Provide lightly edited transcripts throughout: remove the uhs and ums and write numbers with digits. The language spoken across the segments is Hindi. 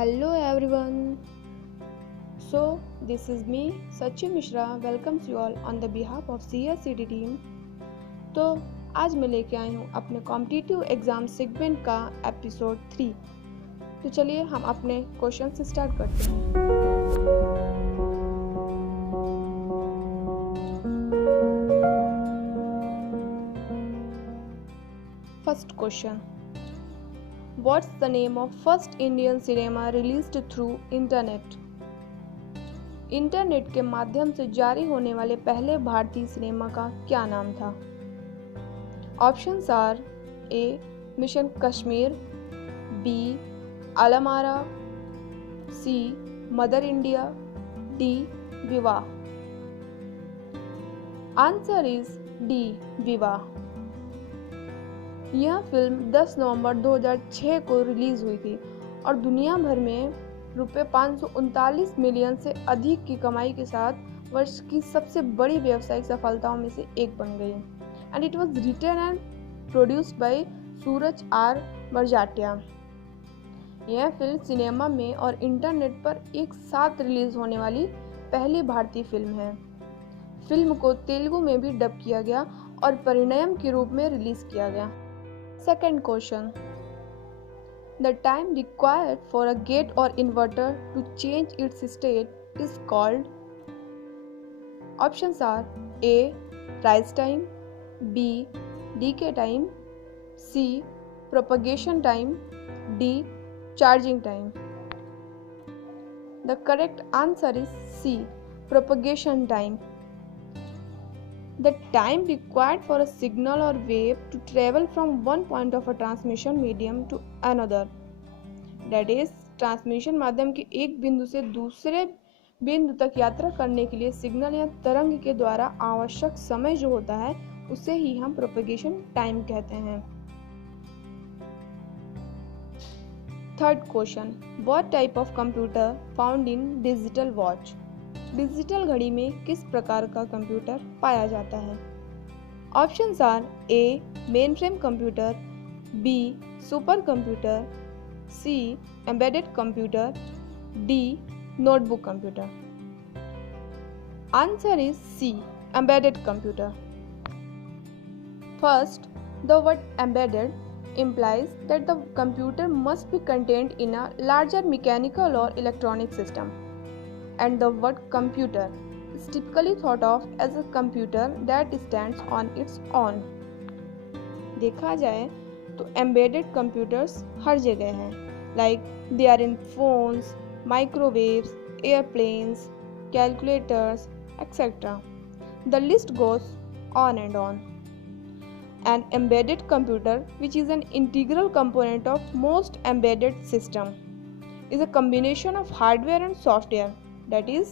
Hello everyone. So this is me Sachin Mishra welcomes you all on the behalf of CSCD team. तो आज मैं लेके आई हूँ अपने कॉम्पिटिटिव एग्जाम सेगमेंट का एपिसोड 3। तो चलिए हम अपने क्वेश्चन से स्टार्ट करते हैं। First question, What's the name of first Indian cinema released through internet? Internet के माध्यम से जारी होने वाले पहले भारतीय सिनेमा का क्या नाम था? Options are A Mission Kashmir, B अलमारा, C Mother India, D Vivah. Answer is D Vivah. यह फिल्म 10 नवंबर 2006 को रिलीज हुई थी और दुनिया भर में रुपये 539 मिलियन से अधिक की कमाई के साथ वर्ष की सबसे बड़ी व्यावसायिक सफलताओं में से एक बन गई। And it was written and produced by Sooraj R Barjatya. यह फिल्म सिनेमा में और इंटरनेट पर एक साथ रिलीज होने वाली पहली भारतीय फिल्म है। फिल्म को तेलुगु में भी डब किया गया और परिणयम के रूप में रिलीज किया गया। Second question, the time required for a gate or inverter to change its state is called. Options are A rise time, B decay time, C propagation time, D charging time. The correct answer is C propagation time. The time required for a signal or wave to travel from one point of a transmission medium to another, that is transmission माध्यम के एक बिंदु से दूसरे बिंदु तक यात्रा करने के लिए सिग्नल या तरंग के द्वारा आवश्यक समय जो होता है उसे ही हम प्रोपेगेशन टाइम कहते हैं। Third question, what type of computer found in digital watch? Digital घड़ी में किस प्रकार का कंप्यूटर पाया जाता है? Options are A mainframe computer, B super computer, C embedded computer, D notebook computer. Answer is C embedded computer. First, the word embedded implies that the computer must be contained in a larger mechanical or electronic system. And the word computer is typically thought of as a computer that stands on its own. देखा जाए तो embedded computers हर जगह हैं, like they are in phones, microwaves, airplanes, calculators, etc. The list goes on and on. An embedded computer, which is an integral component of most embedded system, is a combination of hardware and software that is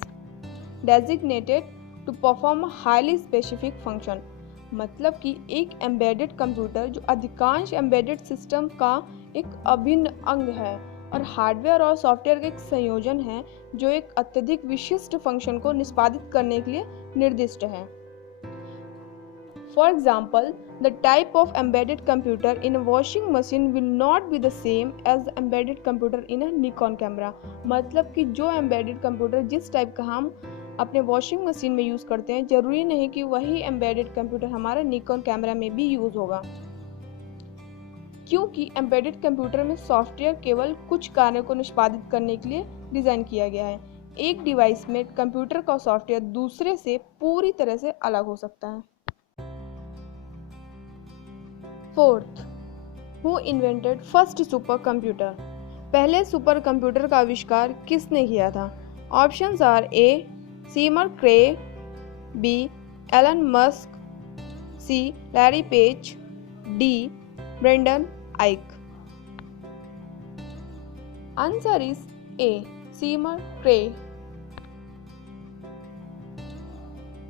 designated to perform a highly specific function. मतलब कि एक embedded कंप्यूटर जो अधिकांश embedded सिस्टम का एक अभिन्न अंग है और हार्डवेयर और सॉफ्टवेयर का एक संयोजन है जो एक अत्यधिक विशिष्ट फंक्शन को निष्पादित करने के लिए निर्दिष्ट है। For example, the type of embedded computer in a washing machine will not be the same as the embedded computer in a Nikon camera. मतलब कि जो embedded computer जिस टाइप का हम अपने वॉशिंग मशीन में यूज़ करते हैं जरूरी नहीं कि वही embedded computer हमारे Nikon कैमरा में भी यूज़ होगा, क्योंकि embedded computer में सॉफ्टवेयर केवल कुछ कार्यों को निष्पादित करने के लिए डिज़ाइन किया गया है। एक डिवाइस में कंप्यूटर का सॉफ्टवेयर दूसरे से पूरी तरह से अलग हो सकता है। Fourth, who invented first super computer? पहले सुपर कंप्यूटर का आविष्कार किसने किया था? Options are A Seymour Cray, B Elon Musk, C Larry Page, D Brendan Eich. Answer is A Seymour Cray.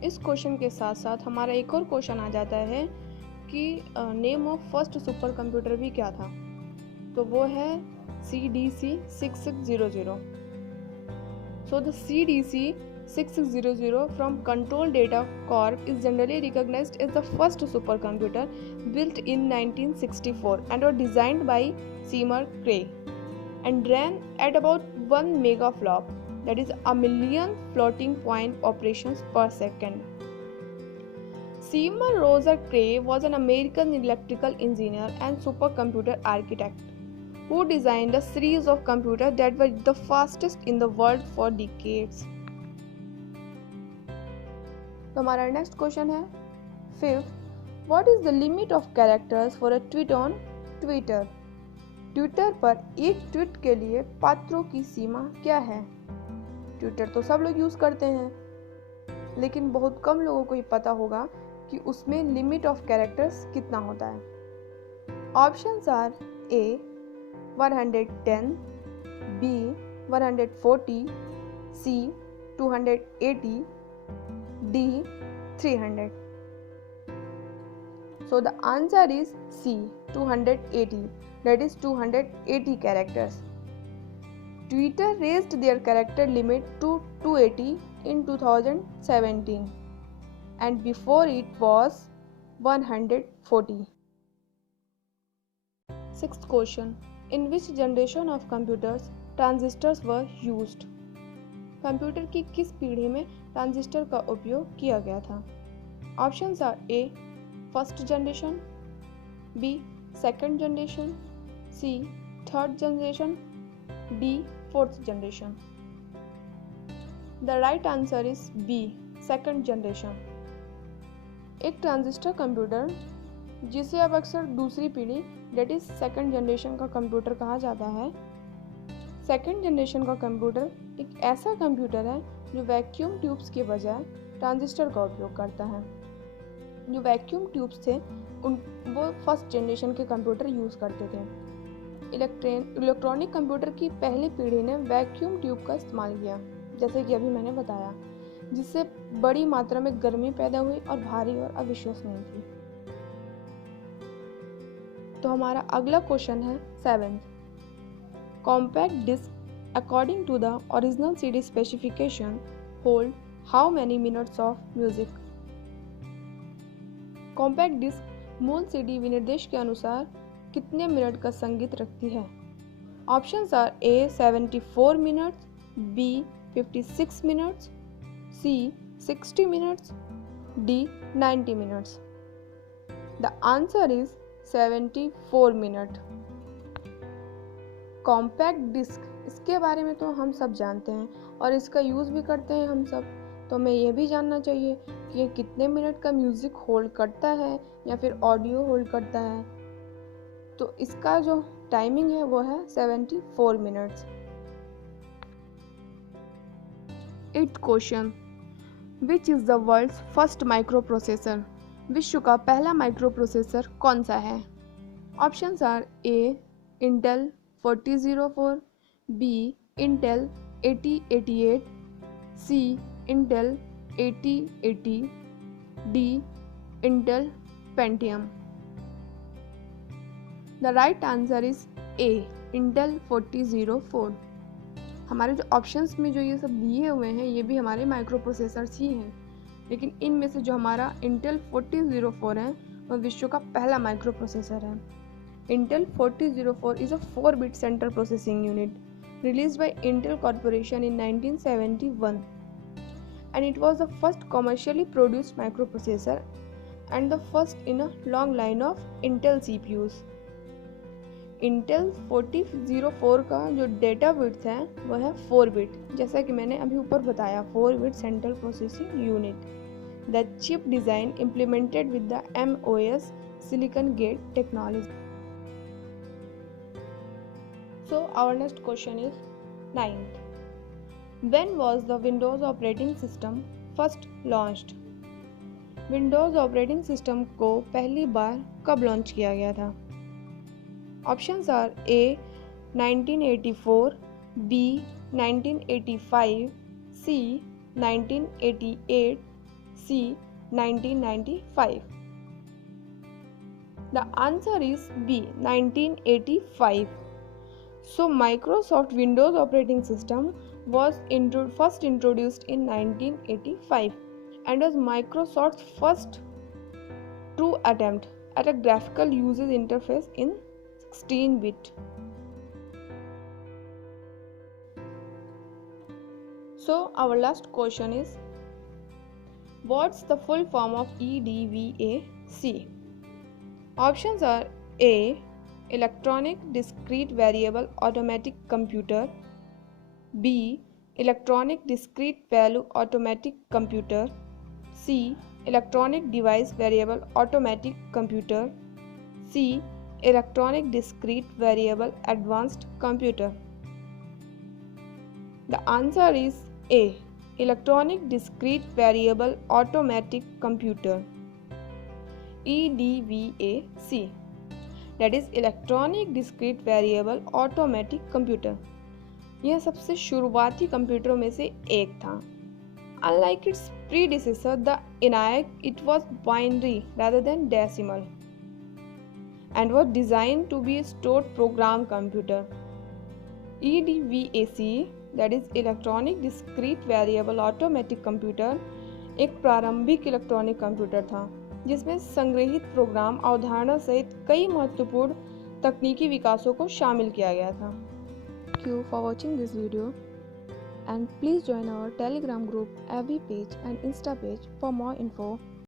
इस क्वेश्चन के साथ साथ हमारा एक और क्वेश्चन आ जाता है कि name of first super computer भी क्या था, तो वो है CDC 6600। So the CDC 6600 from Control Data Corp is generally recognized as the first supercomputer built in 1964 and was designed by Seymour Cray. and ran at about 1 megaflop, that is a million floating point operations per second. Seymour Roser Cray was an American electrical engineer and supercomputer architect who designed a series of computers that were the fastest in the world for decades. तो हमारा नेक्स्ट क्वेश्चन है 5th, what is the limit of characters for a tweet on Twitter? Twitter पर एक ट्वीट के लिए पात्रों की सीमा क्या है? ट्विटर तो सब लोग यूज करते हैं, लेकिन बहुत कम लोगों को ये पता होगा कि उसमें लिमिट ऑफ कैरेक्टर्स कितना होता है। Options are A 110, B 140, C 280, D 300. So the answer is C 280, that is 280 characters. Twitter raised their character limit to 280 in 2017 and before it was 140. Sixth question, in which generation of computers transistors were used? Computer की किस पीढ़ी में ट्रांजिस्टर का उपयोग किया गया था? Options are A first generation, B second generation, C third generation, D fourth generation. The right answer is B second generation. एक ट्रांजिस्टर कंप्यूटर, जिसे अब अक्सर दूसरी पीढ़ी डेट इज सेकंड जनरेशन का कंप्यूटर कहा जाता है। सेकंड जनरेशन का कंप्यूटर एक ऐसा कंप्यूटर है जो वैक्यूम ट्यूब्स के बजाय ट्रांजिस्टर का उपयोग करता है। जो वैक्यूम ट्यूब्स थे वो फर्स्ट जनरेशन के कंप्यूटर यूज़ करते थे। इलेक्ट्रॉनिक कंप्यूटर की पहली पीढ़ी ने वैक्यूम ट्यूब का इस्तेमाल किया, जैसे कि अभी मैंने बताया, जिससे बड़ी मात्रा में गर्मी पैदा हुई और भारी और अविश्वसनीय थी। तो हमारा अगला क्वेश्चन है 7th, compact disc according to the original CD specification hold how many minutes of music? Compact disc मूल सीडी विनिर्देश के अनुसार कितने मिनट का संगीत रखती है? Options are A 74 minutes, B 56 minutes, C 60 minutes, D 90 minutes. The answer is 74 minute. Compact disc, इसके बारे में तो हम सब जानते हैं और इसका यूज़ भी करते हैं हम सब, तो हमें ये भी जानना चाहिए कि ये कितने मिनट का म्यूज़िक होल्ड करता है या फिर ऑडियो होल्ड करता है। तो इसका जो टाइमिंग है वो है 74 minutes. 8th question, which is the world's first micro processor? विश्व का पहला माइक्रो प्रोसेसर कौन सा है? Options are A Intel 4004, B Intel 8088, C Intel 8080, D Intel Pentium. The right answer is A Intel 4004। हमारे जो ऑप्शंस में जो ये सब दिए हुए हैं ये भी हमारे माइक्रो प्रोसेसर्स ही हैं, लेकिन इनमें से जो हमारा इंटेल 4004 है वह विश्व का पहला माइक्रो प्रोसेसर है। Intel 4004 is a 4-bit central processing unit released by Intel Corporation in 1971, and it was the first commercially produced microprocessor and the first in a long line of Intel CPUs. Intel 4004 का जो डेटा बिट्स है वह है 4 बिट, जैसा कि मैंने अभी ऊपर बताया, 4 bit central processing unit. The chip design implemented with the MOS silicon gate technology. So our next question is 9th. When was the Windows operating system first launched? Windows operating system को पहली बार कब लॉन्च किया गया था? Options are A 1984, B 1985, C 1988, C 1995. The answer is B 1985. So Microsoft Windows operating system was first introduced in 1985 and was Microsoft's first true attempt at a graphical user interface in 16-bit. So our last question is, what's the full form of EDVAC? Options are A. Electronic Discrete Variable Automatic Computer, B. Electronic Discrete Value Automatic Computer, C. Electronic Device Variable Automatic Computer, C. Electronic Discrete Variable Advanced Computer. The answer is A. Electronic Discrete Variable Automatic Computer, EDVAC, that is Electronic Discrete Variable Automatic Computer. यह सबसे शुरुआती कंप्यूटरों में से एक था. Unlike its predecessor, the ENIAC, it was binary rather than decimal and was designed to be a stored program computer. EDVAC, that is Electronic Discrete Variable Automatic Computer, एक प्रारंभिक इलेक्ट्रॉनिक कंप्यूटर था जिसमें संग्रहित प्रोग्राम अवधारणा सहित कई महत्वपूर्ण तकनीकी विकासों को शामिल किया गया था. Thank you for watching this video and please join our Telegram group, FB page and Insta page for more info.